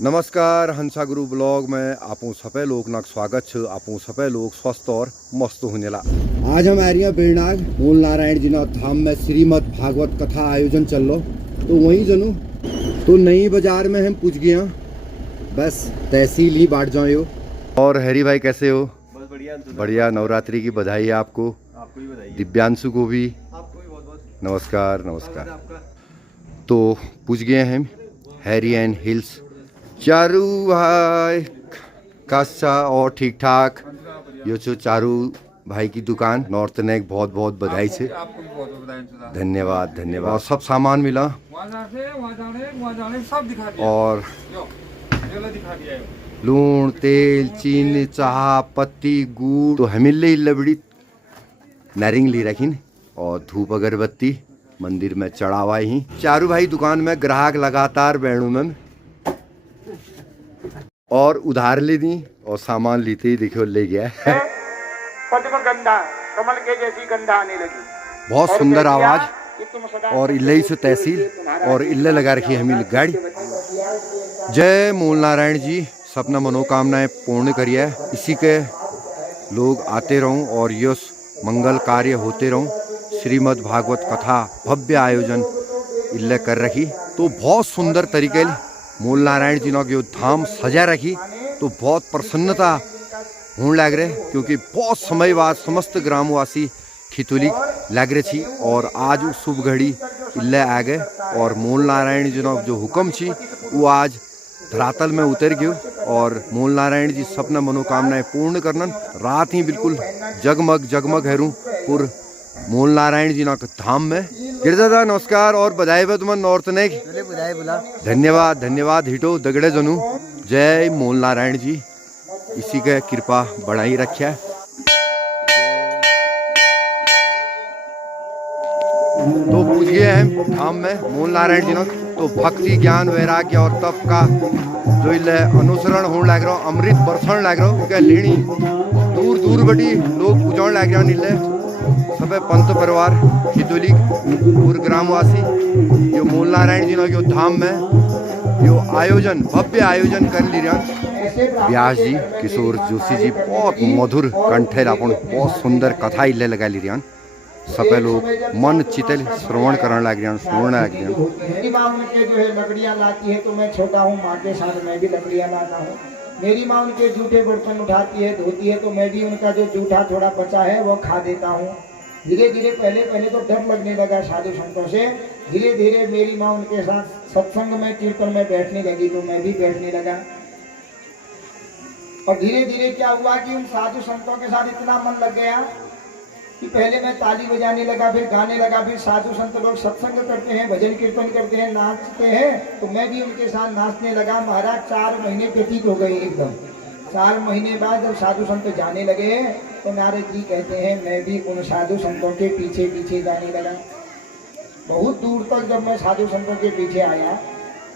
नमस्कार हंसा गुरु ब्लॉग में आपू सपे लोग नाक स्वागत छ। आपू सपे लोग स्वस्थ और मस्त होने ला। आज हम आ रही हैं बेड़नाग मूल नारायण जी नाथ धाम में श्रीमद् भागवत कथा आयोजन चल लो, तो वहीं जनू तो नई बाजार में हम पूछ गए हैं, बस तहसील ही बांट जाओ। और हैरी भाई कैसे हो? बस बढ़िया बढ़िया। नवरात्रि की बधाई है आपको, भी बधाई। दिव्यांशु को भी आपको भी बहुत बहुत नमस्कार। नमस्कार। तो पूछ गए हम हैरी एंड हिल्स चारू भाई कासा और ठीक ठाक। यो छो चारू भाई की दुकान नॉर्थ नेक, बहुत बहुत बधाई से। आपको भी बहुत बहुत बधाई। धन्यवाद धन्यवाद। और सब सामान मिला सब दिखा दिया और दिखा दिया है। लूण तेल चीनी चाह पत्ती गुड़ तो हमें ले लबड़ी नारिंग ली रखी और धूप अगरबत्ती मंदिर में चढ़ावा ही। चारू भाई दुकान में ग्राहक लगातार बैणु में और उधार ले दी और सामान लेते ही देखो ले गया। पद्म गंधा कमल के जैसी गंधा आने लगी। बहुत सुंदर आवाज। और इल्ले से तहसील और इल्ले लगा रखी है हमें गाड़ी। जय मूल नारायण जी, सपना मनोकामनाएं पूर्ण करिए। इसी के लोग आते रहूं और यश मंगल कार्य होते रहूं। श्रीमद् भागवत कथा भव्य आयोजन इल्ले कर रखी, तो बहुत सुंदर तरीके मूल नारायण जी ने धाम सजा रखी, तो बहुत प्रसन्नता होने लग रहे, क्योंकि बहुत समय बाद समस्त ग्रामवासी खितुली लग रही थी और आज उस शुभ घड़ी इल्ले आ गए और मूल नारायण जी ने जो हुक्म थी वो आज धरातल में उतर गयो। और मूल नारायण जी सपना मनोकामनाएं पूर्ण करना रात ही बिल्कुल जगमग जगमग हरू पुर मूल नारायण जी ना धाम में। गिरजा नमस्कार और बधाई बे तुम नॉर्थ ने धन्यवाद धन्यवाद। हिटो दगड़े जनू। जय मूल नारायण जी, इसी के कृपा बढ़ाई रखे। तो पूछ गए हैं धाम में मूल नारायण जी ने, तो भक्ति ज्ञान वैराग्य और तप का जो इले अनुसरण होने लग रहा, अमृत बरसन लग रहा, क्या लेनी दूर दूर बड़ी लोग पूजन लग रहे नीले सब पंत परिवार खितुली पूर्व ग्रामवासी। यो मूल नारायण जी ने धाम में यो आयोजन भव्य आयोजन कर ली रहा। व्यास जी किशोर जोशी जी बहुत मधुर कंठे अपन बहुत सुंदर कथा इले लगा ली रहा। सपे लोग मन चितल श्रवण करने लग रहे, सुनने लग रहे। मेरी माँ उनके जो है लकड़ियाँ लाती है, तो मैं छोटा हूँ, माँ के साथ मैं भी लकड़ियाँ लाता हूँ। मेरी माँ उनके जूठे बर्तन उठाती है धोती है, तो मैं भी उनका जो जूठा थोड़ा बचा है वो खा देता हूँ। धीरे धीरे पहले तो डर लगने लगा साधु संतों से, धीरे धीरे मेरी माँ उनके साथ सत्संग में कीर्तन में बैठने लगी, तो मैं भी बैठने लगा। और धीरे धीरे क्या हुआ कि उन साधु संतों के साथ इतना मन लग गया कि पहले मैं ताली बजाने लगा, फिर गाने लगा, फिर साधु संत लोग सत्संग करते हैं, भजन कीर्तन करते हैं, नाचते हैं, तो मैं भी उनके साथ नाचने लगा। महाराज 4 महीने व्यतीत हो गए एकदम। 4 महीने बाद जब साधु संत जाने लगे, तो नारद जी कहते हैं मैं भी उन साधु संतों के पीछे पीछे जाने लगा। बहुत दूर तक जब मैं साधु संतों के पीछे आया,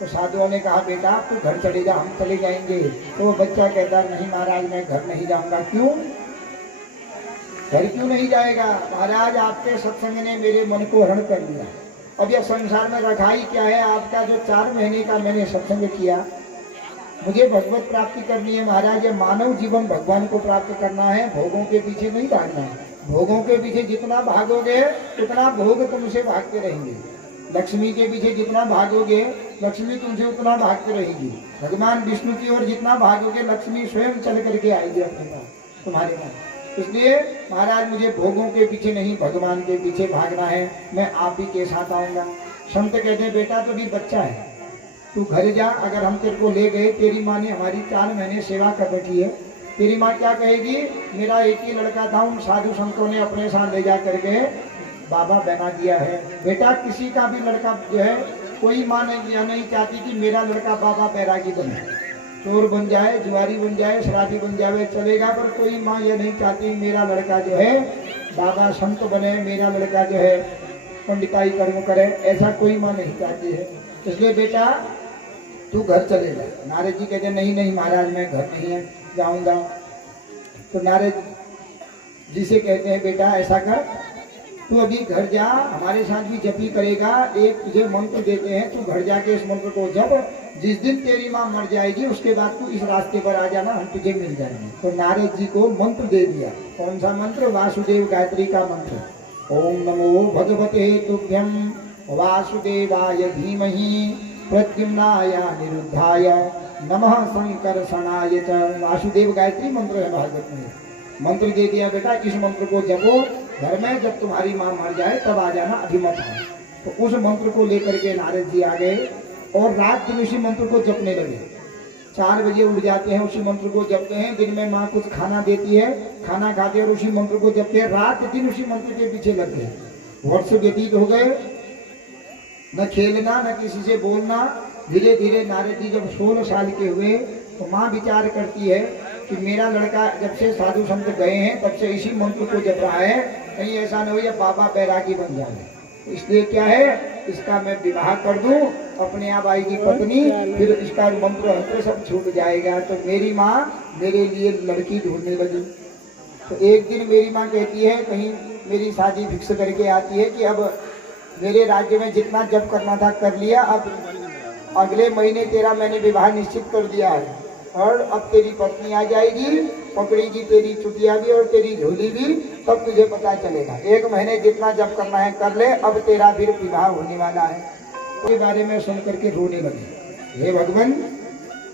तो साधुओं ने कहा बेटा आप तो घर चले जा, हम चले जाएंगे। तो वो बच्चा कहता नहीं महाराज मैं घर नहीं जाऊंगा। क्यों? घर क्यों नहीं जाएगा? महाराज आपके सत्संग ने मेरे मन को हरण कर लिया। अब यह संसार में रखा ही क्या है? आपका जो 4 महीने का मैंने सत्संग किया, मुझे भगवत प्राप्ति करनी है महाराज। ये मानव जीवन भगवान को प्राप्त करना है, भोगों के पीछे नहीं भागना है। भोगों के पीछे जितना भागोगे उतना भोग तुमसे भागते रहेंगे। लक्ष्मी के पीछे जितना भागोगे लक्ष्मी तुमसे उतना भागते रहेगी। भगवान विष्णु की ओर जितना भागोगे लक्ष्मी स्वयं चल करके आएगी अपने पास तुम्हारे पास। इसलिए महाराज मुझे भोगों के पीछे नहीं भगवान के पीछे भागना है, मैं आप ही के साथ आऊँगा। संत कहते हैं बेटा तो भी बच्चा है, तू घर जा। अगर हम तेरे को ले गए, तेरी माँ ने हमारी 4 महीने सेवा कर रखी है, तेरी माँ क्या कहेगी? मेरा एक ही लड़का था, उन साधु संतों ने अपने साथ ले जा करके बाबा बना दिया है। बेटा किसी का भी लड़का जो है, कोई माँ नहीं चाहती कि मेरा लड़का बाबा बैरागी बने, चोर बन जाए, जुआरी बन जाए, शराबी बन जाए चलेगा, पर कोई माँ ये नहीं चाहती मेरा लड़का जो है बाबा संत बने, मेरा लड़का जो है पंडिताई कर्म करे, ऐसा कोई माँ नहीं चाहती है। इसलिए बेटा तू घर चले जा। नारद जी कहते नहीं नहीं महाराज मैं घर नहीं जाऊंगा। तो नारद जी से कहते हैं बेटा ऐसा कर, तू अभी घर जा, हमारे साथ भी जपी करेगा, एक तुझे मंत्र देते हैं, तू घर जाके इस मंत्र को जप, जिस दिन तेरी माँ मर जाएगी उसके बाद तू इस रास्ते पर आ जाना, हम तुझे मिल जाएंगे। तो नारद जी को मंत्र दे दिया। कौन सा मंत्र? वासुदेव गायत्री का मंत्र। ओम नमो भगवते तुभ्यम वासुदेवाय धीमहि प्रद्युम्नाय निरुद्धाय नमः संकर्षणाय च। वासुदेव गायत्री मंत्र है भागवत में। मंत्र दे दिया बेटा, इस मंत्र को जपो घर में, जब तुम्हारी माँ मर जाए तब आ जाना, अभी मत आओ। तो उस मंत्र को लेकर के नारद जी आ गए और रात दिन उसी मंत्र को जपने लगे। 4 बजे उठ जाते हैं, उसी मंत्र को जपते हैं। दिन में माँ कुछ खाना देती है, खाना खाते और उसी मंत्र को जपते हैं। रात दिन उसी मंत्र के पीछे लग गए। वर्ष व्यतीत हो गए, न खेलना न किसी से बोलना। धीरे धीरे नारद जी जब 16 साल के हुए तो माँ विचार करती है कि मेरा लड़का जब से साधु संत गए हैं तब से इसी मंत्र को जप रहा है, कहीं ऐसा न हो या बाबा बैरागी बन जाए। इसलिए क्या है, इसका मैं विवाह कर दूं, अपने आप आएगी पत्नी, फिर इसका मंत्र हंत्र सब छूट जाएगा। तो मेरी माँ मेरे लिए लड़की ढूंढने लगी। तो एक दिन मेरी माँ कहती है, कहीं मेरी शादी फिक्स करके आती है कि अब मेरे राज्य में जितना जप करना था कर लिया, अब अगले महीने तेरा मैंने विवाह निश्चित कर दिया है और अब तेरी पत्नी आ जाएगी, पकड़ेगी तेरी चुटिया भी और तेरी झोली भी, तब तुझे पता चलेगा। 1 महीने जितना जप करना है कर ले, अब तेरा फिर विवाह होने वाला है। इसके बारे में सुन करके रोने लगे। हे भगवान,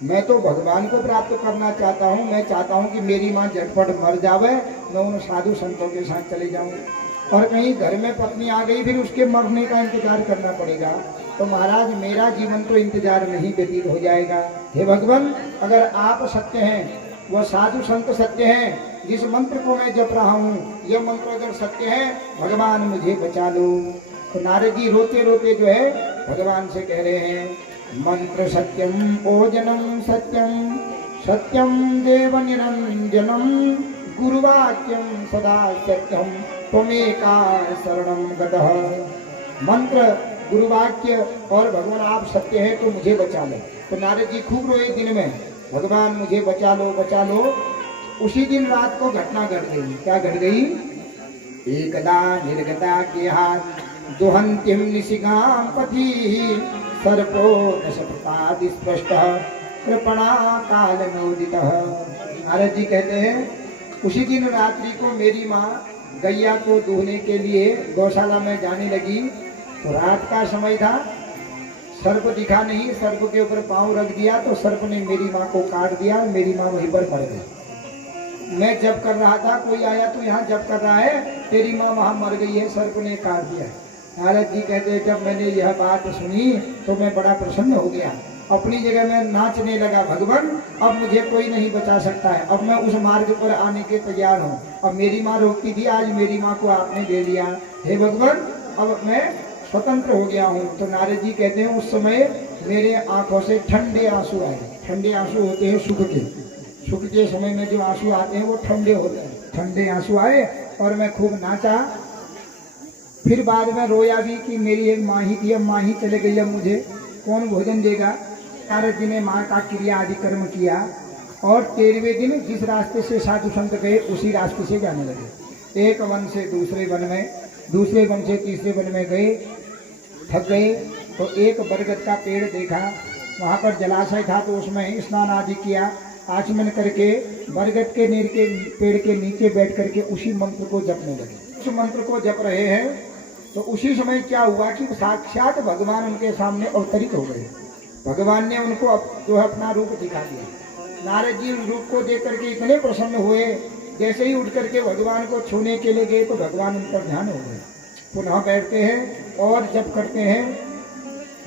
मैं तो भगवान को प्राप्त करना चाहता हूँ। मैं चाहता हूँ कि मेरी माँ झटपट मर जावे, मैं उन साधु संतों के साथ चले जाऊँ। और कहीं घर में पत्नी आ गई, फिर उसके मरने का इंतजार करना पड़ेगा, तो महाराज मेरा जीवन तो इंतजार में ही व्यतीत हो जाएगा। हे भगवान, अगर आप सत्य हैं, वह साधु संत सत्य हैं, जिस मंत्र को मैं जप रहा हूँ यह मंत्र अगर सत्य है, भगवान मुझे बचा लो। तो नारद जी रोते रोते जो है भगवान से कह रहे हैं, मंत्र सत्यम ओजनम सत्यम सत्यम देव निरंजनम गुरुवाक्यम सदा सत्यम त्वमेका शरणम गतः। मंत्र गुरुवाक्य और भगवान आप सत्य है तो मुझे बचा लो। तो नारद जी खूब रोए दिन में, भगवान मुझे बचा लो बचा लो। उसी दिन रात को घटना घट गई। क्या घट गई? एकदा निर्गता के हाथ दुहंतिम निशिकाम पथि सर्पो दशप्रतादि स्पष्टः कृपणा काल नोदितः। नारद जी कहते हैं, उसी दिन रात्रि को मेरी माँ गैया को दूहने के लिए गौशाला में जाने लगी। तो रात का समय था, सर्प दिखा नहीं, सर्प के ऊपर पांव रख दिया तो सर्प ने मेरी माँ को काट दिया और मेरी माँ वहीं पर मर गई। मैं जप कर रहा था, कोई आया तो यहाँ जप कर रहा है, तेरी माँ वहाँ मर गई है, सर्प ने काट दिया। नारद जी कहते हैं, जब मैंने यह बात सुनी तो मैं बड़ा प्रसन्न हो गया। अपनी जगह में नाचने लगा, भगवान अब मुझे कोई नहीं बचा सकता है, अब मैं उस मार्ग पर आने के तैयार हूँ। अब मेरी माँ रोकती थी, आज मेरी माँ को आपने दे लिया। हे भगवान, अब मैं स्वतंत्र हो गया हूँ। तो नारद जी कहते हैं, उस समय मेरे आंखों से ठंडे आंसू आए। ठंडे आंसू होते हैं सुख के। सुख के समय में जो आंसू आते हैं वो ठंडे होते हैं। ठंडे आंसू आए और मैं खूब नाचा। फिर बाद में रोया भी कि मेरी एक माँ ही थी, अब माँ ही चले गई, अब मुझे कौन भोजन देगा। नारद जी ने माँ का क्रिया आदि कर्म किया और 13वें दिन जिस रास्ते से साधु संत गए उसी रास्ते से जाने लगे। एक वन से दूसरे वन में, दूसरे वन से तीसरे वन में गए। थक गए तो एक बरगद का पेड़ देखा, वहाँ पर जलाशय था तो उसमें स्नान आदि किया। आचमन करके बरगद के नीर के पेड़ के नीचे बैठ करके उसी मंत्र को जपने लगे। उस मंत्र को जप रहे हैं तो उसी समय क्या हुआ कि साक्षात भगवान उनके सामने अवतरित हो गए। भगवान ने उनको जो है अपना रूप दिखा दिया। नारद जी उस रूप को देख करके इतने प्रसन्न हुए, जैसे ही उठ करके भगवान को छूने के लिए गए तो भगवान उन पर ध्यान हो गए। पुनः बैठते हैं और जप करते हैं,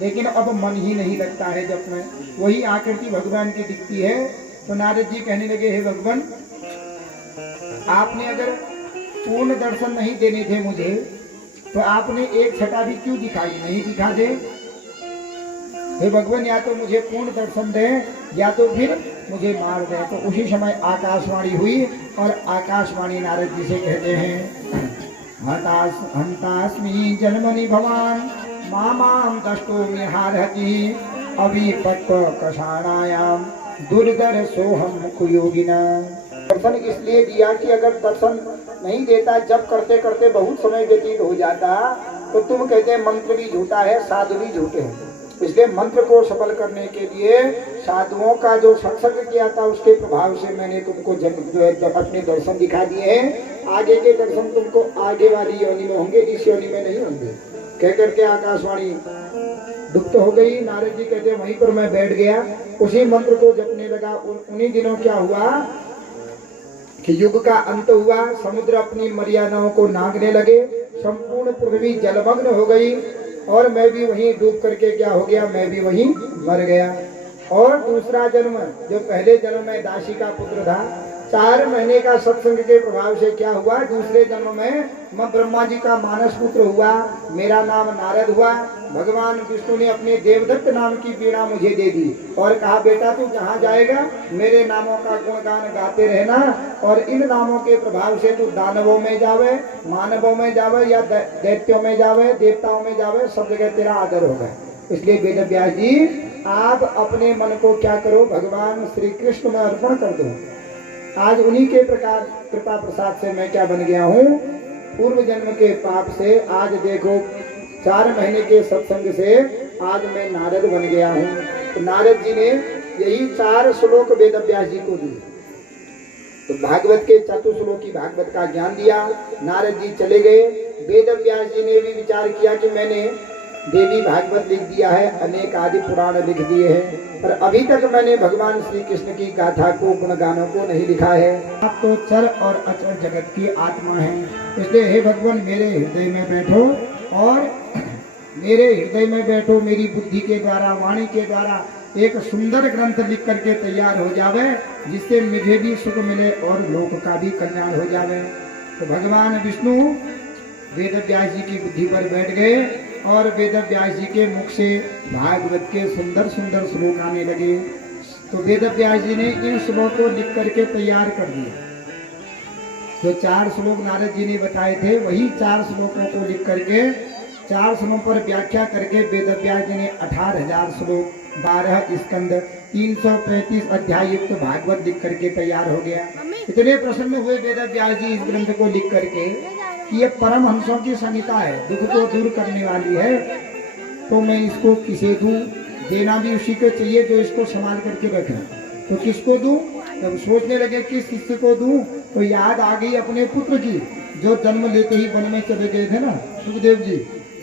लेकिन अब मन ही नहीं लगता है जप में, वही आकृति भगवान की दिखती है। तो नारद जी कहने लगे, हे भगवान, आपने अगर पूर्ण दर्शन नहीं देने थे मुझे तो आपने एक छटा भी क्यों दिखाई, नहीं दिखा दे। हे भगवान, या तो मुझे पूर्ण दर्शन दे या तो फिर मुझे मार दे। तो उसी समय आकाशवाणी हुई और आकाशवाणी नारद जी से कहते हैं, हंतास्मि जन्मनि भवान मामां दष्टो निहारति अभिपक्व कषाणायाम दुर्धर सोहम मुखयोगिना। दर्शन इसलिए दिया कि अगर दर्शन नहीं देता, जब करते करते बहुत समय व्यतीत हो जाता, तो तुम कहते मंत्र भी झूठा है, साधु भी झूठे हैं। इसलिए मंत्र को सफल करने के लिए साधुओं का जो सत्संग किया था, उसके प्रभाव से मैंने तुमको अपने दर्शन दिखा दिए हैं। आगे के दर्शन तुमको आगे वाली योनि में होंगे, इस योनि में नहीं होंगे। कह करके आकाशवाणी दुप्त हो गई। नारद जी कहते वहीं पर मैं बैठ गया, उसी मंत्र को जपने लगा। उन्हीं दिनों क्या हुआ कि युग का अंत हुआ, समुद्र अपनी मर्यादाओं को नागने लगे, संपूर्ण पृथ्वी जलमग्न हो गई, और मैं भी वहीं डूब करके क्या हो गया, मैं भी वहीं मर गया। और दूसरा जन्म, जो पहले जन्म में दासी का पुत्र था, 4 महीने का सत्संग के प्रभाव से क्या हुआ, दूसरे जन्म में मैं ब्रह्मा जी का मानस पुत्र हुआ, मेरा नाम नारद हुआ। भगवान विष्णु ने अपने देवदत्त नाम की वीणा मुझे दे दी और कहा बेटा तू जहाँ जाएगा मेरे नामों का गुणगान गाते रहना, और इन नामों के प्रभाव से तू दानवों में जावे, मानवों में जावे, या दैत्यों में जावे, देवताओं में जावे, सब जगह तेरा आदर होगा। इसलिए वेद व्यास जी आप अपने मन को क्या करो, भगवान श्री कृष्ण में अर्पण कर दो। आज उन्हीं के प्रकार कृपा प्रसाद से मैं क्या बन गया हूँ, पूर्व जन्म के पाप से आज देखो 4 महीने के सत्संग से आज मैं नारद बन गया हूँ। तो नारद जी ने यही 4 श्लोक वेद व्यास जी को दिए। तो भागवत के चतुश्लोकी भागवत का ज्ञान दिया, नारद जी चले गए। वेद व्यास जी ने भी विचार किया कि मैंने देवी भागवत लिख दिया है, अनेक आदि पुराण लिख दिए हैं, पर अभी तक मैंने भगवान श्री कृष्ण की गाथा को, गुणगानों को नहीं लिखा है। आप तो चर और अचर जगत की आत्मा हैं, इसलिए हे भगवान मेरे हृदय में बैठो, और मेरे हृदय में बैठो, मेरी बुद्धि के द्वारा, वाणी के द्वारा एक सुंदर ग्रंथ लिख करके तैयार हो जावे, जिससे मुझे भी सुख मिले और लोक का भी कल्याण हो जावे। तो भगवान विष्णु वेद व्यास जी की बुद्धि पर बैठ गए, और वेद व्यास जी के मुख से भागवत के सुंदर सुंदर श्लोक आने लगे। तो वेद व्यास जी ने इन श्लोक को लिख करके तैयार कर दिया। जो 4 श्लोक नारद जी ने बताए थे, वही 4 श्लोकों को लिख करके 4 श्लोकों पर व्याख्या करके वेद व्यास जी ने 18,000 श्लोक, 12 स्कंद, 335 अध्याय युक्त भागवत लिख करके तैयार हो गया। इतने प्रसन्न हुए वेद व्यास जी इस ग्रंथ को लिख करके कि ये परमहंसों की संहिता है, दुख को दूर करने वाली है, तो मैं इसको किसे दूं, देना भी उसी को चाहिए जो इसको संभाल करके रखे। तो किसको दूं, जब सोचने लगे किस शिष्य को दूं, तो याद आ गई अपने पुत्र की, जो जन्म लेते ही वन में चले गए थे ना सुखदेव जी,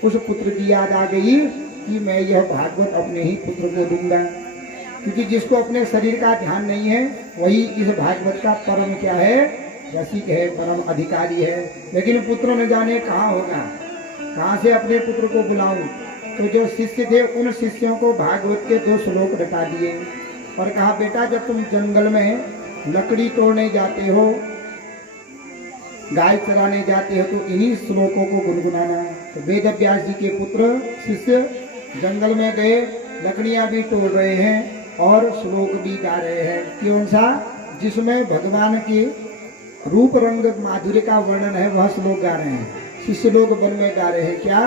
उस पुत्र की याद आ गई कि मैं यह भागवत अपने ही पुत्र को दूंगा, क्योंकि जिसको अपने शरीर का ध्यान नहीं है वही इस भागवत का परम क्या है, रसिक है, परम अधिकारी है। लेकिन पुत्र न जाने कहाँ होगा, कहाँ से अपने पुत्र को बुलाऊं। तो जो शिष्य थे उन शिष्यों को भागवत के 2 श्लोक बता दिए और कहा बेटा जब तुम जंगल में लकड़ी तोड़ने जाते हो, गाय चराने जाते हो, तो इन्हीं श्लोकों को गुनगुनाना। तो वेद व्यास जी के पुत्र शिष्य जंगल में गए, लकड़ियां भी तोड़ रहे हैं और श्लोक भी गा रहे हैं। कौन सा, जिसमें भगवान की रूप रंग माधुर्य का वर्णन है, वह श्लोक गा रहे हैं। शिष्य लोग वन में गा रहे हैं क्या,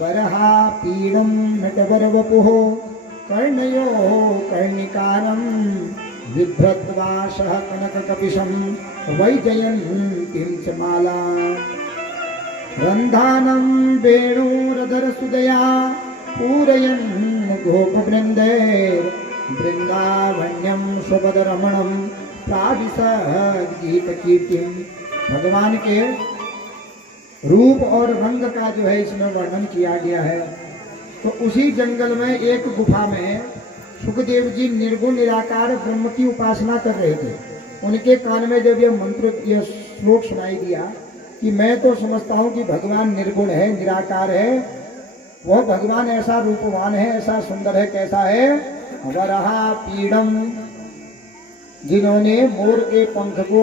बरहा पीड़म नटवर वपुः कर्णयो कर्णिकारम बिभ्रत्वाशः कनककपिशं वैजयन्तीं च माला रन्धानं वेणुरधरसुदया पूरयन् गोपवृन्दे वृन्दावन्यं स्वपदरमणं प्राविशद् गीतकीर्तिं। भगवान के रूप और रंग का जो है इसमें वर्णन किया गया है। तो उसी जंगल में एक गुफा में सुखदेव जी निर्गुण निराकार ब्रह्म की उपासना कर रहे थे। उनके कान में जब यह मंत्र, यह श्लोक सुनाई दिया कि मैं तो समझता हूँ कि भगवान निर्गुण है, निराकार है, वह भगवान ऐसा रूपवान है, ऐसा सुंदर है, कैसा है, वराहा पीड़म, जिन्होंने मोर के पंख को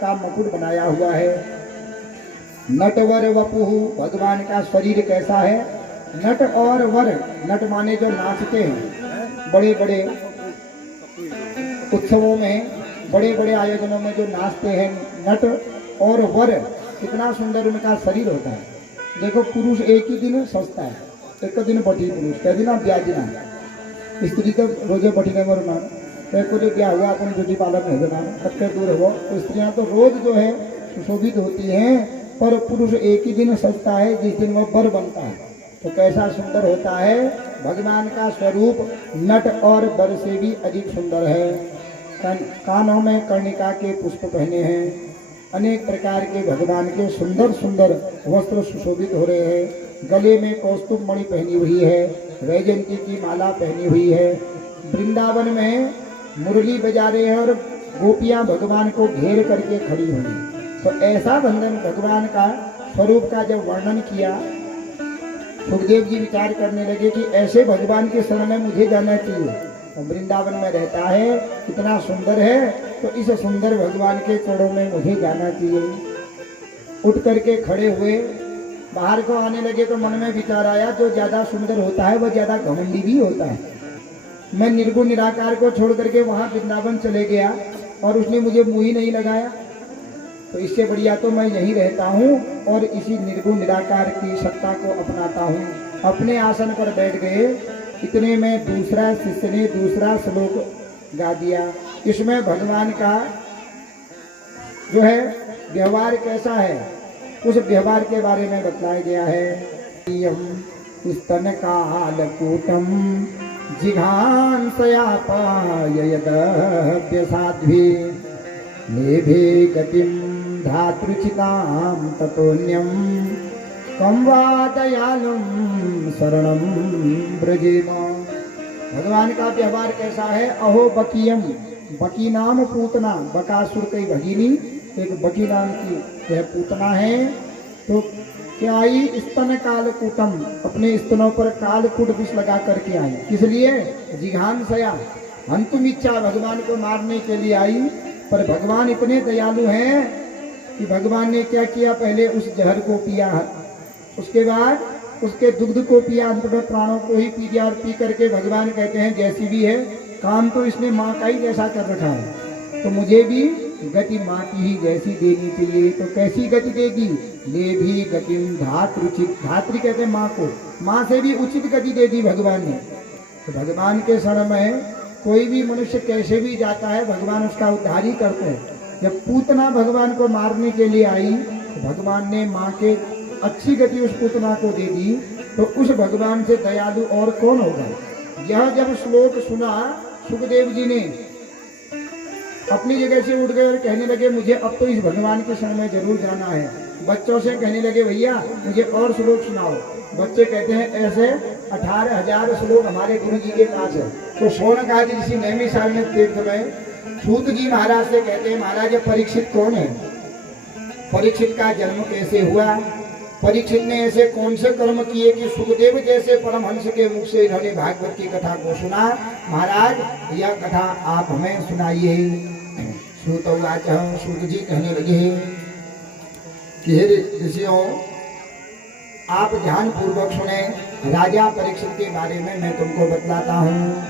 का मुकुट बनाया हुआ है। नटवर वपुः, भगवान का शरीर कैसा है। नट और वर, नट माने जो नाचते हैं, बड़े बड़े उत्सवों में, बड़े बड़े आयोजनों में जो नाचते हैं, नट और वर, कितना सुंदर उनका शरीर होता है। देखो पुरुष एक ही दिन सस्ता है, एक दिन बटी पुरुष, कह दिन ब्याज दिन स्त्री तो रोजे बटी नहीं मरना, कुल क्या हुआ अपन ब्यूटी पार्लर में है कट्टे दूर हो तो स्त्रियां तो रोज जो है सुशोभित होती हैं, पर पुरुष एक ही दिन सजता है जिस दिन वो बर बनता है। तो कैसा सुंदर होता है भगवान का स्वरूप, नट और बर से भी अधिक सुंदर है। कानों में कर्णिका के पुष्प पहने हैं, अनेक प्रकार के भगवान के सुंदर सुंदर वस्त्र सुशोभित हो रहे हैं। गले में कौस्तुभ मणि पहनी हुई है, वैजयंती की माला पहनी हुई है। वृंदावन में मुरली बजा रहे हैं और गोपियां भगवान को घेर करके खड़ी हुई। तो ऐसा बंधन भगवान का स्वरूप का जब वर्णन किया, सुखदेव जी विचार करने लगे कि ऐसे भगवान के शरण में मुझे जाना चाहिए। और वृंदावन में रहता है, कितना सुंदर है, तो इस सुंदर भगवान के चरणों में मुझे जाना चाहिए। उठ करके खड़े हुए, बाहर को आने लगे तो मन में विचार आया जो ज्यादा सुंदर होता है वह ज्यादा घमंडी भी होता है। मैं निर्गुण निराकार को छोड़ करके वहां वृंदावन चले गया और उसने मुझे मुंह ही नहीं लगाया, तो इससे बढ़िया तो मैं यहीं रहता हूँ और इसी निर्गुण निराकार की सत्ता को अपनाता हूँ। अपने आसन पर बैठ गए। इतने में दूसरा शिष्य ने दूसरा श्लोक गा दिया। इसमें भगवान का जो है व्यवहार कैसा है, उस व्यवहार के बारे में बतलाया गया है। स्तन कालकूटम जिघांसयापाययदभ्य साध्वी मेभे गतिम धातृचितां ततोन्यम कम वा दयालुम शरणम ब्रजेम। भगवान का व्यवहार कैसा है। अहो बकीयम, बकी नाम पूतना, बकासुर की भगिनी एक बकी नाम की वह पूतना है। तो क्या आई, स्तन कालकूटम, अपने स्तनों पर कालकूट विष लगा करके आई। किस लिए, जिघांसया, हंतुम इच्छा, भगवान को मारने के लिए आई। पर भगवान इतने दयालु हैं कि भगवान ने क्या किया, पहले उस जहर को पिया, उसके बाद उसके दुग्ध को पिया, अंत में प्राणों को ही पी गया। और पी करके भगवान कहते हैं जैसी भी है काम तो इसने माँ का ही जैसा कर रखा है, तो मुझे भी गति माँ की ही जैसी देनी चाहिए। तो कैसी गति देगी, ले भी गति धातृचित, धात्री कहते हैं माँ को, माँ से भी उचित गति दे दी भगवान ने। तो भगवान के शरण में कोई भी मनुष्य कैसे भी जाता है भगवान उसका उद्धार ही करते हैं। जब पूतना भगवान को मारने के लिए आई तो भगवान ने माँ के अच्छी गति उस पूतना को दे दी, तो उस भगवान से दयालु और कौन होगा। यह जब श्लोक सुना सुखदेव जी ने अपनी जगह से उठ गए और कहने लगे मुझे अब तो इस भगवान के शरण में जरूर जाना है। बच्चों से कहने लगे भैया मुझे और श्लोक सुनाओ। बच्चे कहते हैं ऐसे 18,000 श्लोक हमारे गुरु जी के पास है। तो शौनकादि ऋषि नैमिषारण्य तीर्थ में सूत जी महाराज से कहते हैं महाराज परीक्षित कौन है, परीक्षित का जन्म कैसे हुआ, परीक्षित ने ऐसे कौन से कर्म किए कि सुखदेव जैसे परमहंस के मुख से इन्होंने भागवत की कथा को सुना। महाराज यह कथा आप हमें सुनाइए। सूतवाच, सूत जी कहने लगे कि हे ऋषियों आप ध्यान पूर्वक सुने, राजा परीक्षित के बारे में मैं तुमको बतलाता हूँ।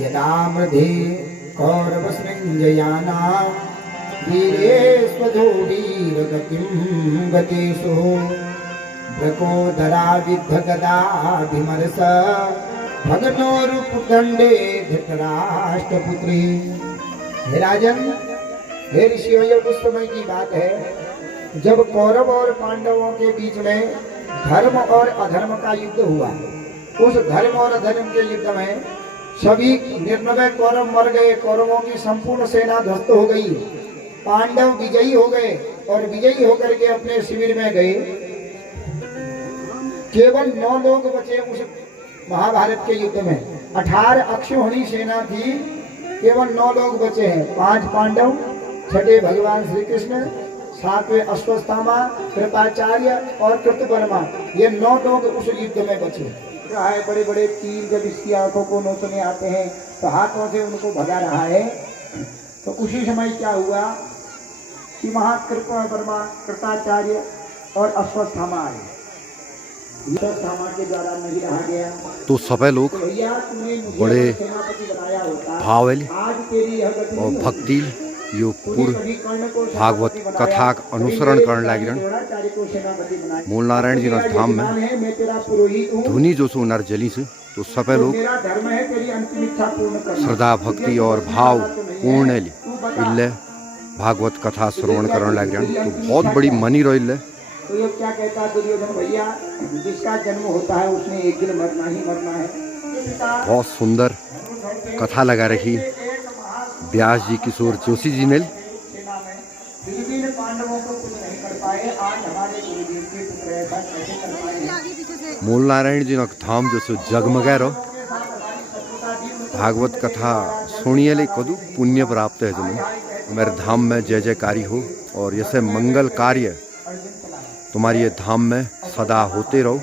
यदा मृधे कौरवस्मिञ्जयाना वीरे स्वधूरीर गतिं गतेषु ब्रकोदरा विद्धगदाभिमर्श भगनोरुपदण्डे धृतराष्ट्रपुत्री। हे राजन, हे ऋषियों, यह उस समय की बात है जब कौरव और पांडवों के बीच में धर्म और अधर्म का युद्ध हुआ। उस धर्म और अधर्म के युद्ध में सभी 99 कौरव मर गए, कौरवों की संपूर्ण सेना ध्वस्त हो गई। पांडव विजयी हो गए और विजयी होकर के अपने शिविर में गए। केवल 9 लोग बचे उस महाभारत के युद्ध में। 18 अक्षौहिणी सेना थी, केवल 9 लोग बचे हैं। 5 पांडव, 6 भगवान श्री कृष्ण, 7वें अश्वत्थामा, कृपाचार्य और कृतवर्मा, ये 9 लोग उस युद्ध में बचे। है बड़े बड़े तीर जब इसकी आंखों को नोचने आते हैं तो हाथों से उनको भगा रहा है। तो उसी समय क्या हुआ कि वहां कृतवर्मा, कृपाचार्य और अश्वत्थामा आए। अश्वत्थामा के द्वारा नहीं रहा गया तो सभी लोग बड़े भाव और भक्ति यो पूर्ण भागवत कथा अनुसरण करने लगी। मूल नारायण जी धाम में धुनी जो सो नर जली से तो सभी लोग मेरा धर्म है तेरी अंतिम इच्छा पूर्ण करना। श्रद्धा भक्ति और भाव पूर्ण इल्ले भागवत कथा श्रवण करने लग रहे हैं। तो बहुत बड़ी मनी रो इल्ले। तो ये क्या कहता है दुर्योधन भैया, जिसका जन्म होता है उसने एक दिन मरना ही मरना है। बहुत सुंदर कथा लगा रखी व्यास जी किशोर जोशी जी ने। पांडवों को कुछ नहीं कर पाए, आज हमारे गुरुदेव के पुत्र ऐसा कैसे कर पाए। मूल नारायण जी धाम जो सो जगमगा रो भागवत कथा सुनिए ले कदू पुण्य प्राप्त है तुम्हें। मेरे धाम में जय जयकारी हो और जैसे मंगल कार्य तुम्हारी ये धाम में सदा होते रहो।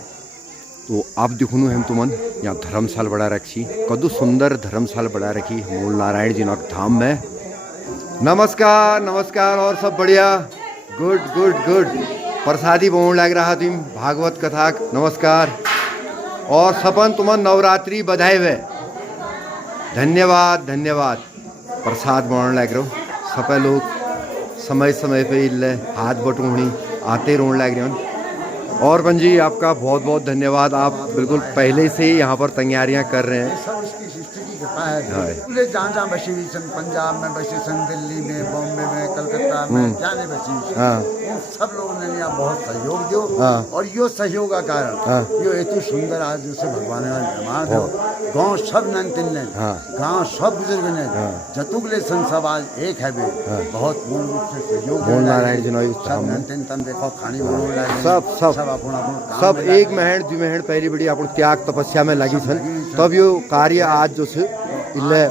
तो आप दिखुनु हम तुमन यहाँ धर्मशाला बड़ा रखी, कदू सुंदर धर्मशाला बड़ा रखी मूल नारायण जी धाम में। नमस्कार नमस्कार और सब बढ़िया, गुड गुड गुड। प्रसादी बोन लग रहा तुम भागवत कथा। नमस्कार और सपन तुमन नवरात्रि बधाई वे। धन्यवाद धन्यवाद। प्रसाद बोन लग रहो सपे लोग समय समय पे इल्ले हाथ बटूणी आते रोन लग रहे हैं। और पंजी आपका बहुत बहुत धन्यवाद। आप बिल्कुल पहले से ही यहाँ पर तैयारियाँ कर रहे हैं। सब उसकी सृष्टि की कृपा है। पूरे जहाँ जहाँ बसी हुई सन, पंजाब में बसी सन, दिल्ली में, बॉम्बे में, कलकत्ता में, जाने बसी हुई सन, सब लोगों ने यहाँ बहुत सहयोग दियो। और यो सहयोग का कारण यो इतनी सुंदर आज जैसे भगवान ने निर्माण हो। गाँव सब नंतिन ने, गाँव सब बुजुर्ग ने, जतुगले सन सब आज एक है। बहुत पूर्ण रूप से सहयोग। नारायण जी सब नंतिन तन देखो खानी बनाने सब सब सब एक महण दो महण पहली बड़ी अपन त्याग तपस्या में लगी सन, तब यो कार्य आज जो से इल्ले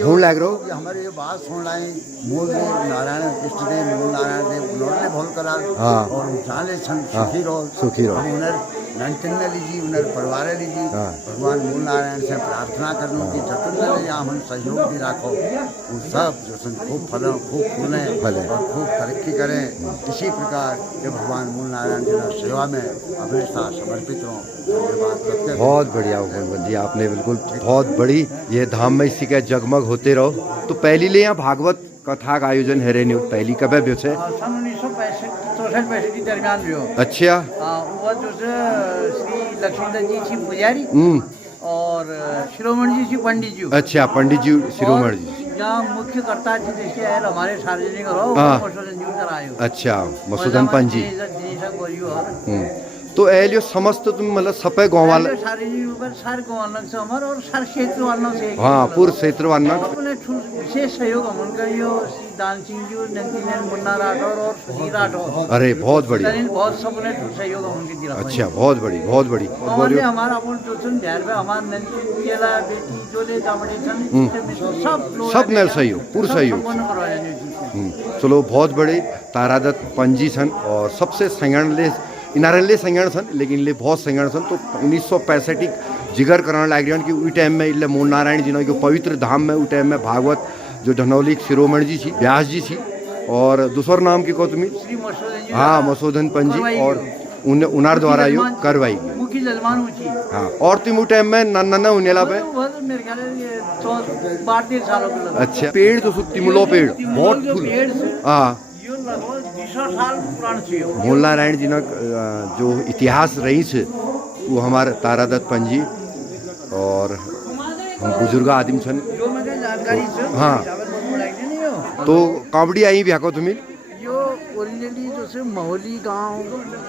होने लग रहो। हमारे ये बात सुन लाई मूल देव नारायण इष्ट देव मूल नारायण देव उन्होंने भोल करा और जाने सन सुखी रहो। हम उन्हें नंतिन लीजिए, उन्हें परिवार लीजिए। भगवान मूल नारायण से प्रार्थना करने की चतुर्थ यहाँ हम सहयोग भी रखो। वो सब जो सन खूब फलें, खूब फूलें और खूब तरक्की करें। इसी प्रकार ये भगवान मूल नारायण जी सेवा में हमेशा समर्पित रहो। धन्यवाद। बहुत बढ़िया बंदी आपने बिल्कुल बहुत बड़ी ये धाम में इसी का जगमग होते रहो। तो पहली ले यहाँ भागवत कथा का आयोजन है रेन्यू पहली कब है सन 1965 के दरमियान भी हो। अच्छा वो जो श्री लक्ष्मीधर जी छी पुजारी और शिरोमणि जी छी पंडित जी। अच्छा पंडित जी शिरोमणि जी यहाँ मुख्य कर्ता जी जैसे है हमारे सार्वजनिक रहो। अच्छा मसूदन पंजी। तो एलियो समस्त तुम मतलब सपे गाँव वाला सारे गाँव वालों से हमारे और सारे क्षेत्र वालों से हाँ पूरे क्षेत्र वालों अपने विशेष सहयोग उनका यो दान सिंह जी, नंदीनंदन मुन्ना राठौर और सुधीर राठौर। अरे बहुत बढ़िया, बहुत सबने सहयोग उनके दिया। अच्छा बहुत बड़ी बहुत बड़ी। हमारे हमारा अपन जो सुन ध्यान में हमारा नंदी केला बेटी जो ले जामड़ी सन सब ने सहयोग पूरा सहयोग। चलो बहुत बड़े तारादत्त पंजी सन और सबसे संगण ले इनारले संगण सन, लेकिन ले बहुत संगण सन। तो 1965 जिगर कराने लग रहे हैं कि उस टाइम में इल्ले मूल नारायण जी ने जो पवित्र धाम में उस टाइम में भागवत जो धनौली शिरोमणि जी थी, व्यास जी थी और दूसर नाम की को तुम्हें हाँ मसूदन पंजी और उनार द्वारा यो करवाई गई। हाँ और तुम उस टाइम में नन्ना उन्हेला पे अच्छा पेड़ जो तिमुलो पेड़ बहुत फूल हाँ मूल नारायण जी ने जो इतिहास रही है वो हमारे तारादत्त पंजी और हम बुजुर्ग आदमी छन। हाँ तो कावड़ी आई भी आको तुम्हें यो ओरिजिनली जो से महोली गांव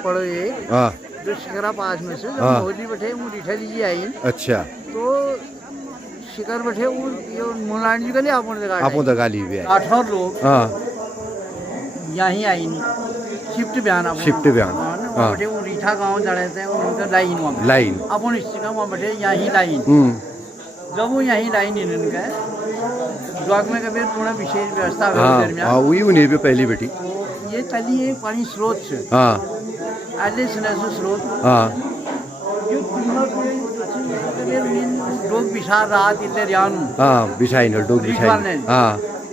पड़े हाँ जो शिकरा पास में से महोली बैठे वो रिठली जी आई। अच्छा तो शिकर बैठे वो यो मुलान जी के लिए आपो दगा ली भी 18 लोग हाँ यहीं आई शिफ्ट बयान हाँ बैठे वो रीठा गांव जड़े थे उनका लाइन वहाँ लाइन अपन इस जगह वहाँ बैठे यहीं लाइन जब वो यहीं लाइन इनका ब्लॉक में कभी पूरा विशेष व्यवस्था हाँ वही उन्हें भी पहली बेटी ये पहली एक पानी स्रोत से हाँ आले स्रोत हाँ लोग बिछा रात इल्ले रियानु हाँ बिछाई न डोग बिछाई हाँ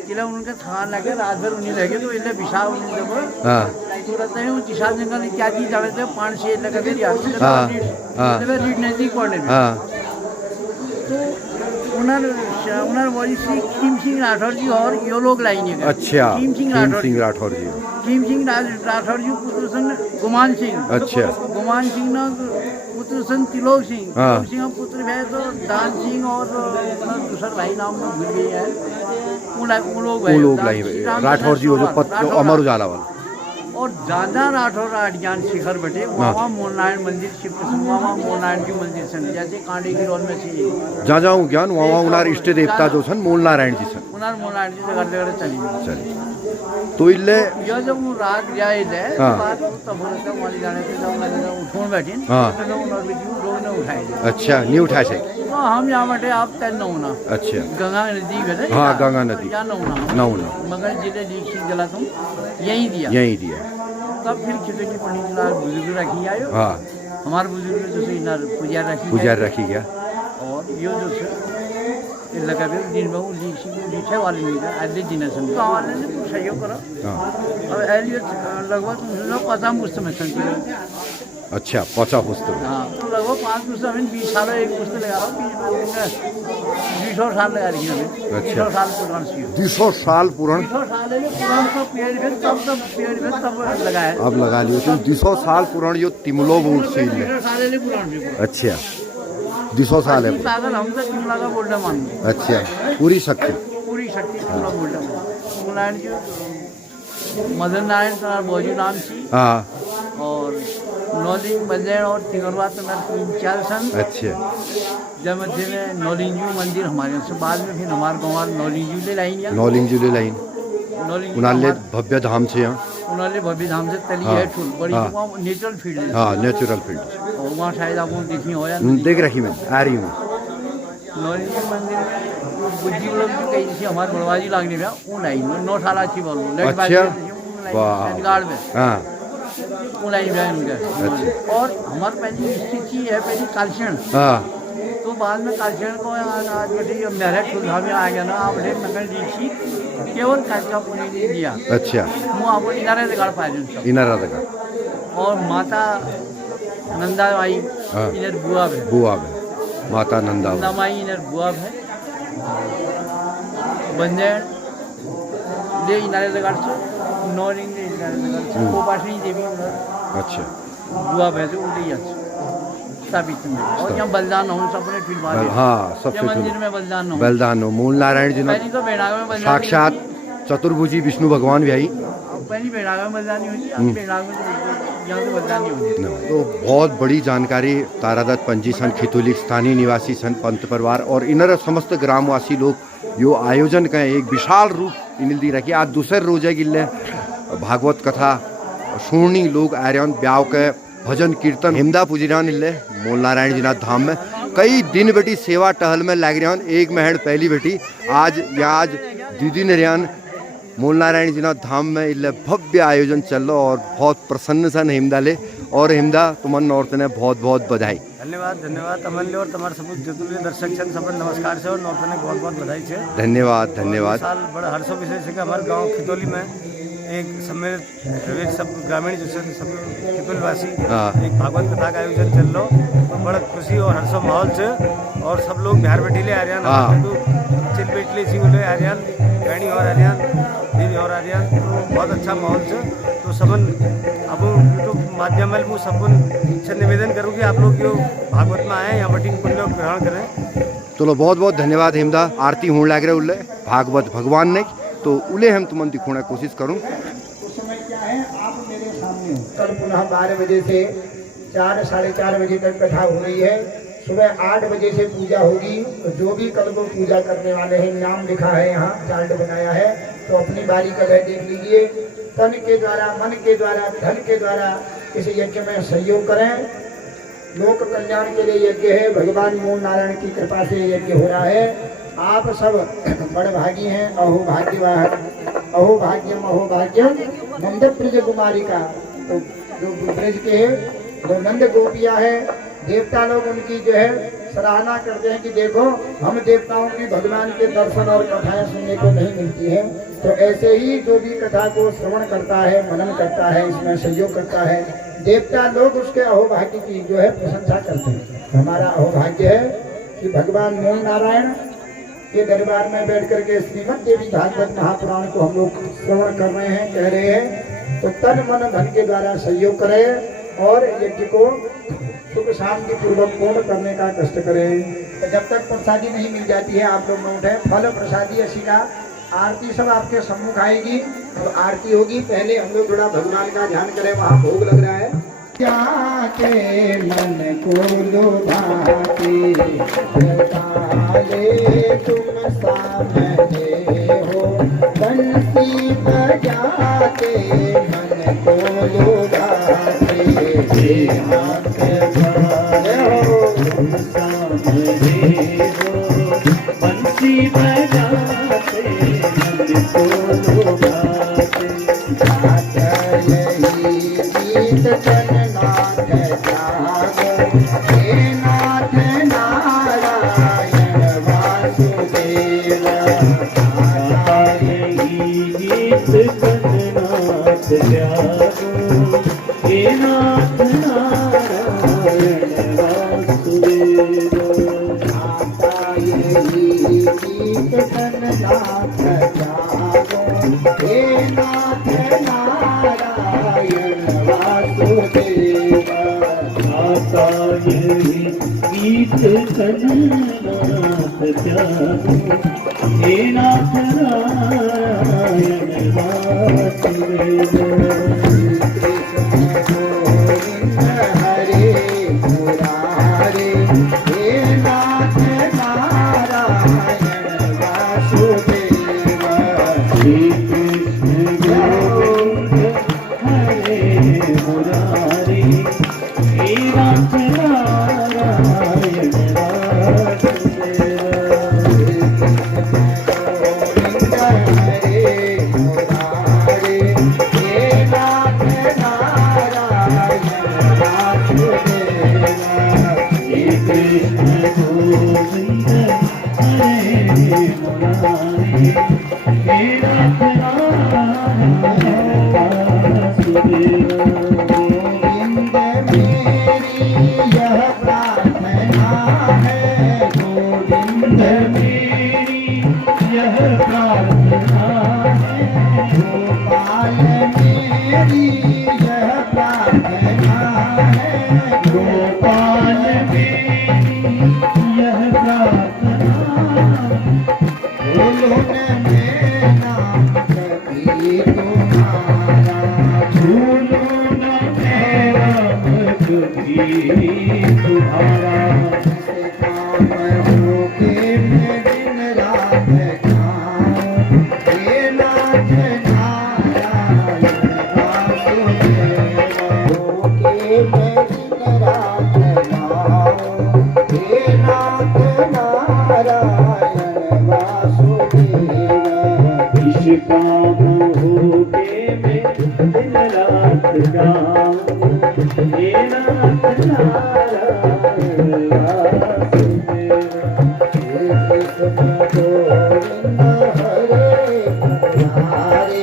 किला उनका थान लगे रात भर उन्हीं लगे तो इल्ले बिछा उन्हीं जब हाँ रहते हैं वो दिशा जंगल इत्यादि जड़े थे 5 से लगा के रियानु हाँ हाँ रीड नजदीक पड़ने में हाँ तो उन्होंने वही श्री खीम सिंह राठौर जी और यो लोग लाइन अच्छा खीम सिंह राठौर जी खीम सिंह राठौर जी पुत्र सन गुमान सिंह अच्छा गुमान सिंह ना पुत्र सन तिलोक सिंह। हाँ। तिलोक सिंह पुत्र है तो दान सिंह और अपना दूसरा भाई नाम में भूल गई है, उन लोग राठौर जी वो जो अमर उजाला वाला। और ज्यादा राठौर आठज्ञान शिखर बटे वहाँ मोलनारायण मंदिर शिव वहाँ मोलनारायण की मंदिर सन, जैसे कांडे की रोल में से जहाँ जाऊँ ज्ञान वहाँ उनार इष्ट देवता जो सन मूल नारायण जी सन। उनार मोलनारायण जी जगह जगह चली तो इल्ले यह जब वो रात जाए थे हाँ। बात तब होता वाली जाने से जब मैंने उठों बैठे हाँ। तो उन्होंने वीडियो लोग ने उठाए अच्छा नहीं उठा से। तो हम यहाँ बैठे आप तय नौना अच्छा गंगा नदी है हाँ गंगा नदी या नौना नौना मगर जिले दीक्षित जला तुम यही दिया यही दिया। तब फिर खिचड़ी पड़ी जिला बुजुर्ग रखी आयो हाँ हमारे बुजुर्ग जो से इधर पुजारी रखी गया। और यो जो से ये लगा भी दिन में वो लीठे वाले नहीं था आधे दिन से तो वाले ने कुछ सहयोग करो। हाँ अब एलियो लगभग 50 पुस्तक में संति। अच्छा 50 पुस्तक। हाँ तो लगभग 5 पुस्तक में 20 साल एक पुस्तक लगा रहा हूँ 20 साल लगा रही है। अच्छा। 20 साल पुराना सी 200 साल पुरान 20 साल है पुराना तो पेड़ में तब लगाया अब लगा लियो तो 200 साल पुरान यो तिमलो बूट से 20 साल है पुराना। अच्छा 200 साल है। सागर हम तो तिमला का बोल्डा मान अच्छा पूरी शक्ति पूरी शक्ति पूरा बोल्डा नारायण जी मदन नारायण का भोजू नाम सी। हाँ और नौलिंग बंदेड़ और तिगरवा तो मेरे 3-4 सन। अच्छा जब मध्य में नौलिंजू मंदिर हमारे से बाद में फिर हमारे गाँव नौलिंजू ले लाइन या नौलिंग जुले लाइन उनाले भव्य धाम से यहाँ उन्होंने भव्य धाम से तली हाँ। है ठुल बड़ी हाँ। वहाँ नेचुरल फील्ड है। हाँ नेचुरल फील्ड और वहाँ शायद आपको देखी हो या देख रखी मैं आ रही हूँ। नौलिंजू मंदिर में बुद्धि लोग भी कहीं से हमारे बड़वाजी लागने में वो लाइन में 9 साल अच्छी बोलो अच्छा। वाह। गार्ड में हाँ वो लाइन में उनका। अच्छा। और हमारे पहली स्थिति है पहली कालक्षण हाँ तो बाद में कालक्षण को आज बटी मेरे ठुल्हा में आ गया ना आपने नगर जी केवल का पुण्य नहीं दिया। अच्छा वो आपको इनारे दिखा पाए इनारा लगा और माता नंदा माई हाँ। इधर बुआ है बुआ में माता नंदा नंदा माई इधर बुआ है बंदेड़ ले इनारे लगा नौरिंग ले इनारे लगा वो पाशनी देवी अच्छा बुआ है तो उड़ी स्थापित में और यहाँ बलिदान हो सबने फिर बाद हाँ सबसे मंदिर में बलिदान हो बलिदान हो मूल नारायण जी ने पहली तो बेड़ागा में बलिदान साक्षात चतुर्भुजी विष्णु भगवान भी आई। पहली बेड़ागा में बलिदान हुई थी अब बेड़ागा में यहाँ से बलिदान नहीं हुई। तो बहुत बड़ी जानकारी तारादत्त पंजी सन खितुली स्थानीय निवासी सन पंत परिवार और इनर समस्त ग्रामवासी लोग यो आयोजन का एक विशाल रूप इनिल दी रखी। आज दूसरे रोजे गिल्ले भागवत कथा सुननी लोग आर्यन ब्याव के भजन कीर्तन हिमदा पुजीरान इल्ले मूल नारायण जी नाथ धाम में कई दिन बेटी सेवा टहल में लग रहा एक महड़ पहली बेटी आज दीदी नरियान मूल नारायण जी नाथ धाम में इल्ले भव्य आयोजन चल रहा और बहुत प्रसन्न सन हिमदा ले और हिमदा तुमन औरत ने बहुत बहुत बधाई। धन्यवाद अमन और तमार सब जितने दर्शक छन सब नमस्कार से और नौरत ने बहुत बहुत बधाई छे। धन्यवाद साल बड़ा हर्षो विशेष है कि हमारे गांव खितौली में एक सम्मिलित एक सब ग्रामीण जो सब खितौलीवासी एक भागवत कथा का आयोजन चल रहा तो बड़ा खुशी और हर्षो माहौल से और सब लोग बिहार बैठीले आर्यन चिल बैठले सी बोले आर्यन गणी और आर्यन दीदी और आर्यन तो बहुत अच्छा माहौल से तो सबन अब यूट्यूब माध्यम में मैं सबन से निवेदन करूँ कि आप लोग यो भागवत में आए यहाँ बटी पुण्य ग्रहण करें। चलो बहुत बहुत धन्यवाद हिमदा आरती होने लग रहे उल्ले भागवत भगवान ने तो उले हम तुमन दिखोने कोशिश करूँ। उस समय क्या है आप मेरे सामने हो। कल पुनः 12 बजे से 4-4:30 बजे तक कथा हो रही है। सुबह 8 बजे से पूजा होगी। तो जो भी कल को पूजा करने वाले हैं नाम लिखा है यहाँ चार्ट बनाया है तो अपनी बारी का देख लीजिए। तन के द्वारा मन के द्वारा धन के द्वारा इस यज्ञ में सहयोग करें। लोक कल्याण के लिए यज्ञ है। भगवान मूल नारायण की कृपा से यज्ञ हो रहा है। आप सब बड़ भागी हैं। अहो भाग्यवान अहो भाग्यम नंद ब्रज कुमारी का तो जो ब्रज के जो नंद गोपिया है देवता लोग उनकी जो है सराहना करते हैं कि देखो हम देवताओं की भगवान के दर्शन और कथाएं सुनने को नहीं मिलती है। तो ऐसे ही जो भी कथा को श्रवण करता है मनन करता है इसमें सहयोग करता है देवता लोग उसके अहोभाग्य की जो है प्रशंसा करते हैं। हमारा अहोभाग्य है कि भगवान मूल नारायण के दरबार में बैठ करके श्रीमद् देवी भागवत महापुराण को हम लोग श्रवण कर रहे हैं कह रहे हैं। तो तन मन धन के द्वारा सहयोग करें और यज्ञ को सुख शांति पूर्वक पूर्ण करने का कष्ट करें। तो जब तक प्रसादी नहीं मिल जाती है आप लोग न उठे। फल प्रसादी असी का आरती सब आपके सम्मुख आएगी। तो आरती होगी, पहले हम लोग थोड़ा भगवान का ध्यान करें, वहाँ भोग लग रहा है। जाके मन को लुभाते ले तुम सामने हो, बंसी बजाते मन को लुभाते हो, तुम सामने हो, बंसी बजाते मन को लुभाते। गीत जननाथ जागो, हे नाथ नारायण वासुदेव। गीत जननाथ जागो, हे नाथ नारायण वासुदेव। गीत जननाथ जागो, हे नाथ नारायण वासुदेव। गीत जननाथ जागो, हे नाथ नारायण वासुदेव। गोविंद हरे मुरारे, हे नाथ नारायण वासुदेव। श्री कृष्ण गोविंद हरे मुरारे, हे नाथ नारायण वासुदेव। गोविंद हरे मुरारे, हे नाथ नारायण वासुदेव। श्री कृष्ण गोविंद हरे मुरारे, हे नाथ नारायण वासुदेव। गोविंद मेरी यह प्रार्थना है, गोविंद मेरी यह प्रार्थना है, गोपाल मेरी यह प्रार्थना है, गोपाल मेरी यह प्रार्थना। बोलो न मैं नाम कभी तुम्हारा, भूलो न मैं नाम कभी तुम्हारा। से काम होके मैं दिन रात जाऊं, हे नाथ नारायण वासुदेव। होके मैं दिन रात जाऊं, हे नाथ नारायण वासुदेव। इस काम होके मैं दिन रात जाऊं, हे नाथ नारायण वासुदेव। हे कृष्ण गोविंद हरे मुरारे,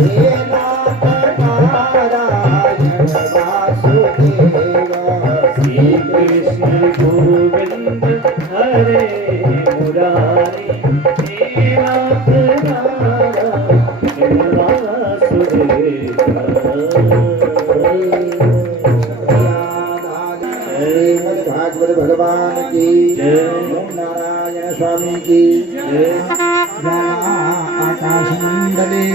हे नाथ नारायण वासुदेव। श्री कृष्ण गोविंद हरे मुरारे, हे नाथ नारायण वासुदेव। भागवत भगवान की जय, नारायण स्वामी की जय। आकाश मंडले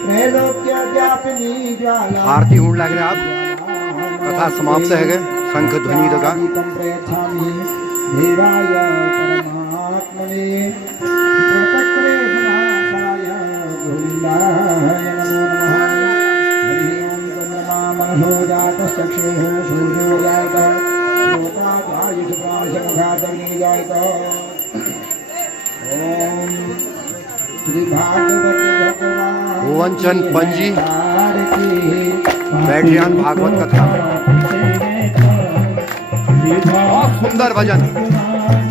त्रैलोक्य व्यापिनी ज्वाला। आरती होने लग रहा है। आप कथा समाप्त है गए। शंख ध्वनि लगा। प्रयच्छामि देवाय परमात्मने प्रोतक्रे समासाय गोविन्दाय नमो नमः। हरि ओं चन्द्रमा मनसो जातः चक्षुः सूर्यो जातः लोकायुषमुखादग्नि जातः। ओम श्री भागवत भगवान भुवनचंद पंजी बैठियान भागवत कथा। बहुत सुंदर भजन। भगवान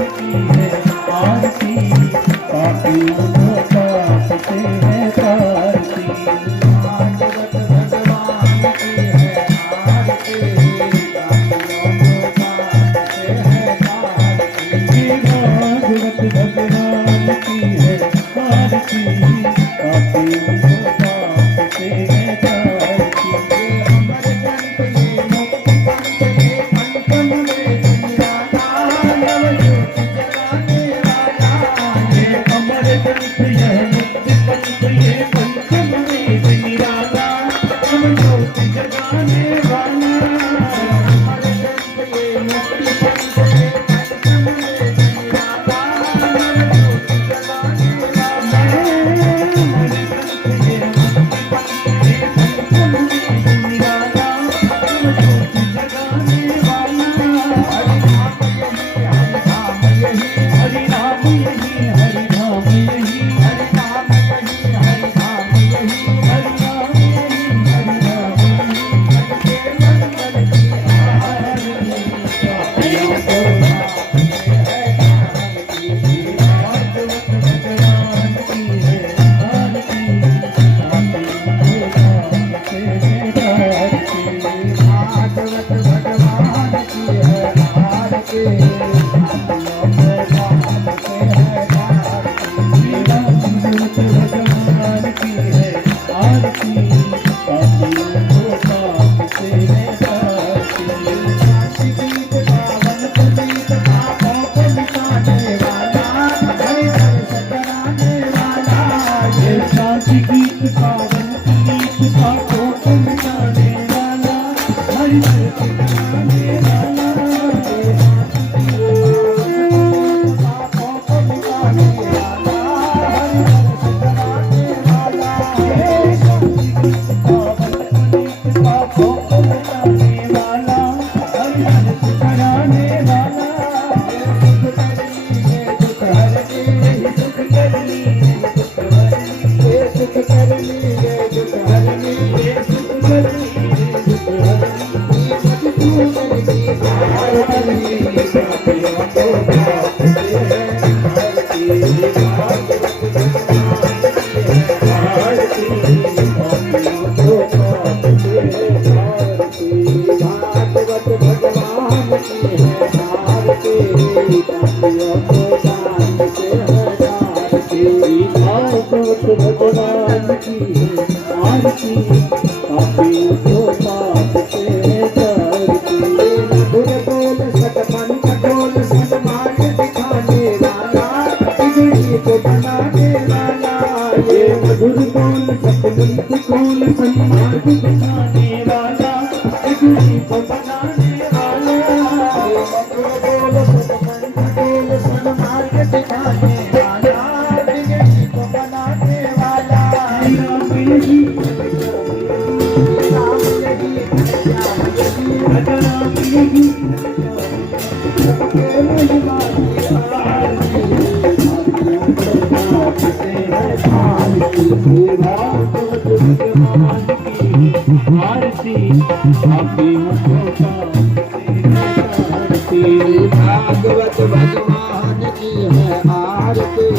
भागवत भगवान की है आरती,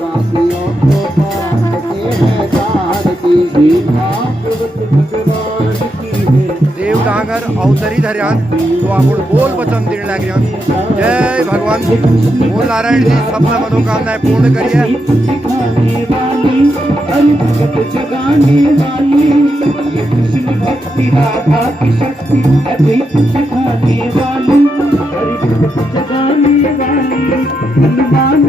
बासियों को पाते हैं तारती। भागवत भगवान की है देव डांगर अवतरी धर्यान तो आपण बोल वचन देने लग रहा। जय भगवान बोल नारायण जी सबने मनोकामनाएं पूर्ण करिए। सिखाने वाली हरि भगत जगाने वाली, कृष्ण भक्ति राधा की शक्ति अधिक सिखाने वाली, हरि भगत जगाने वाली, हनुमान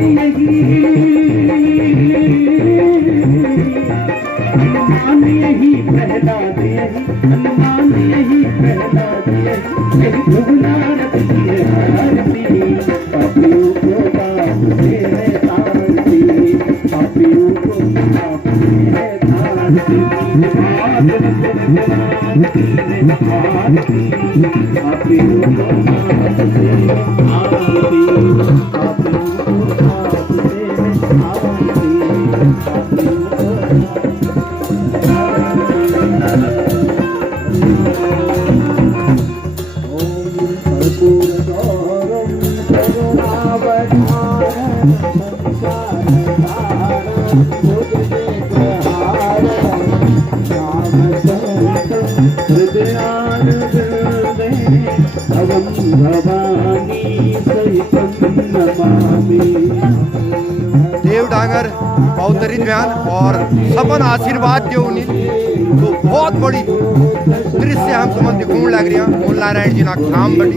यही प्रहलाद यही, हनुमान यही प्रहलाद यही, रघुनाथ की आरती, पापियों को पाप से है तारती, पापियों को पाप से है तारती। भगवान की है आरती, पापियों को पाप से है आरती, पापियों को पाप से है आरती, पापियों को देव डांगर अवतरित बयान और सपन आशीर्वाद जो उन्हीं तो बहुत बड़ी दृश्य हम समझ दिखून लग रही हैं। बोल नारायण जी ना नाम बड़ी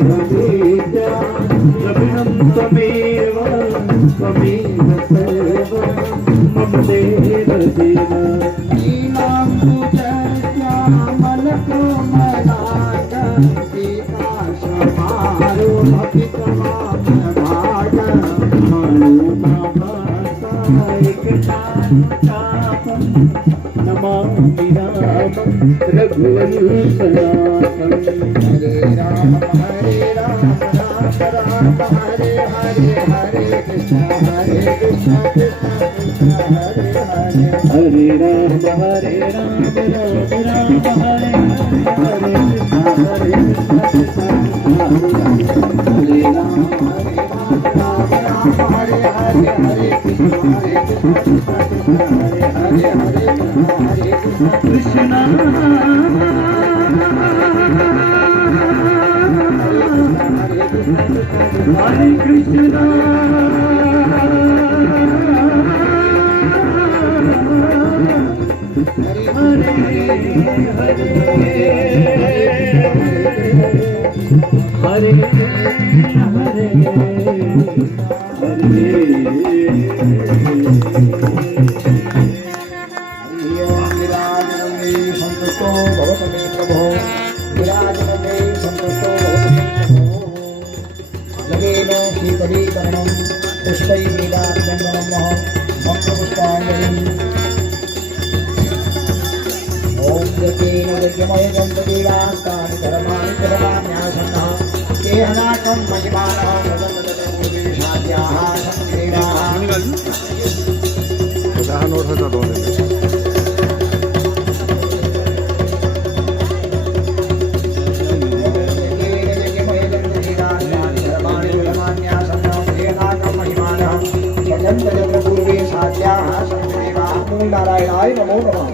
नारायणाय नमो नमः।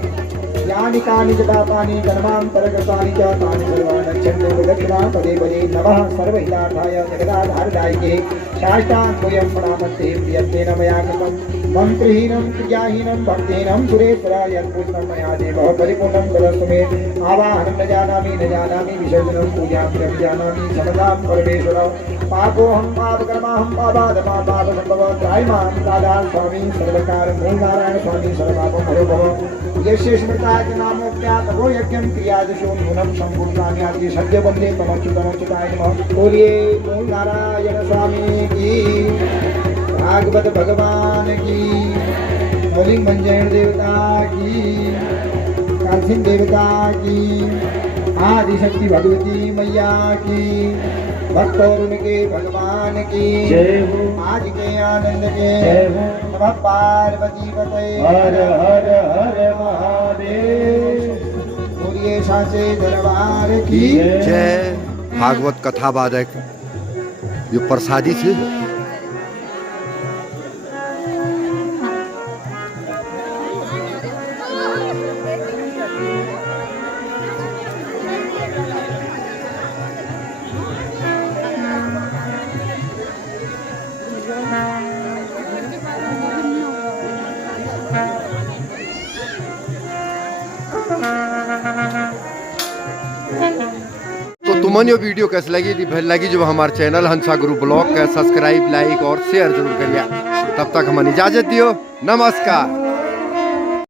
यानि कानि च पापानि जन्मान्तरकृतानि च तानि सर्वाणि दक्षिणा पदे पदे नमः सर्वहितार्थाय जगदाधारदायिके शास्त्राङ्गोऽयं प्रणामस्ते प्रियत्वेन मया कृतं मन्त्रहीनं क्रियाहीनं भक्तिहीनं सुरेश्वर यत्पूर्णं मया देवः परिपूर्णं करोतु मे आवाहनं न जानामि विसर्जनं पूजां च जानामि समतां परमेश्वर पापोऽहं पापकर्माहं पापादमा पापसम्भवं त्रायमां दादा स्वामी सर्वकारं नारायण स्वामी सर्वपापं हरो भव यस्य स्मृताय नामोक्त्यात् वो यज्ञं क्रियादिशो नूनं सम्पूर्णान्यादि सद्य वन्दे तमच्युतमच्युताय नमः। बोलिए मूल नारायण स्वामी की, भागवत भगवान की, मौलिक मंजन देवता की, कालसिंह देवता की, आदिशक्ति भगवती मैया की, भक्त और उनके भगवान की जय हो। आज के आनंद के जय हो। नमः पार्वती पते हर हर हर महादेव। बोलिए साचे दरबार की जय। भागवत कथा बाधक जो प्रसादी छे तो तुमन यो वीडियो कैसे लगी थी भल लगी जो हमारे चैनल हंसा गुरु ब्लॉग का सब्सक्राइब लाइक और शेयर जरूर करिए। तब तक हम इजाजत दियो। नमस्कार।